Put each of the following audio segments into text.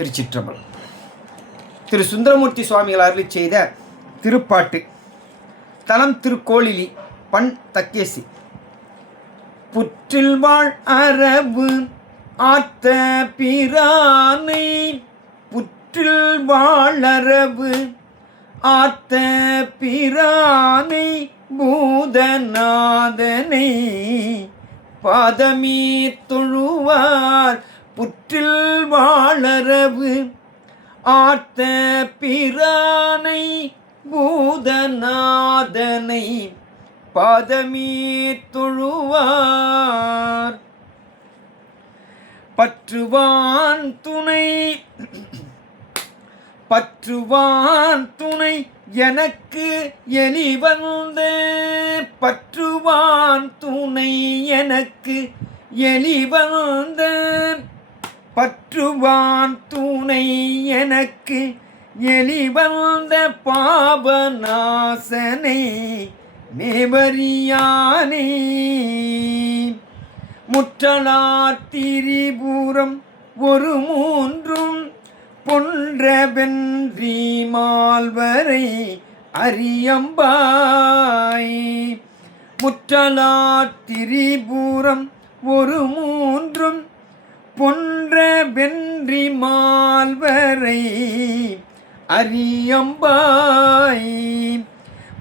திருச்சிற்றம்பலம். திரு சுந்தரமூர்த்தி சுவாமிகள் அருளிச் செய்த திருப்பாட்டு. தலம் திருக்கோளிலி. பண் தக்கேசி. புற்றில் வாழ் அரபு ஆத்த பிரானை, புற்றில் வாழரபு ஆத்த பிரானை, பூதநாதனை பாதமீ தொழுவார். புற்றில் வாழரபு ஆத்த பிரானை, பூதநாதனை பாதமீ தொழுவார். பற்றுவான் துணை பற்றுவான் துணை எனக்கு எலிவந்த, பற்றுவான் துணை எனக்கு எலிவந்த, பற்றுவான் துணை எனக்கு எலிவந்த, பாபநாசனை மேவரியானே. முற்றலார் திரிபுரம் ஒரு மூன்றும் பொன்ற வென்றி மால்வரை அரியம்பாய். முற்றலார் திரிபுரம் ஒரு மூன்றும் பொன்ற வென்றி மால்வரை அரியம்பாய்.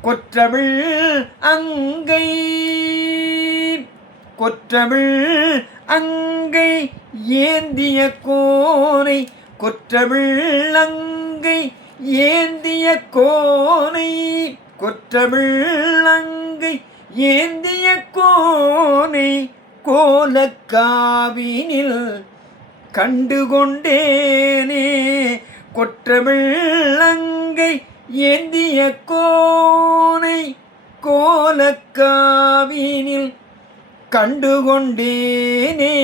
கொற்றவிழ் அங்கை கொற்றவிழ் அங்கை ஏந்திய கோனை, கொற்றவிழ் அங்கை ஏந்திய கோனை, கொற்றவிழ் அங்கை ஏந்திய கோனை, கோலக்காவினில் கண்டுகொண்டேனே. கொற்றவிழ் அங்கை ஏந்திய கோனை, கோலக்காவினில் கண்டுகொண்டேனே.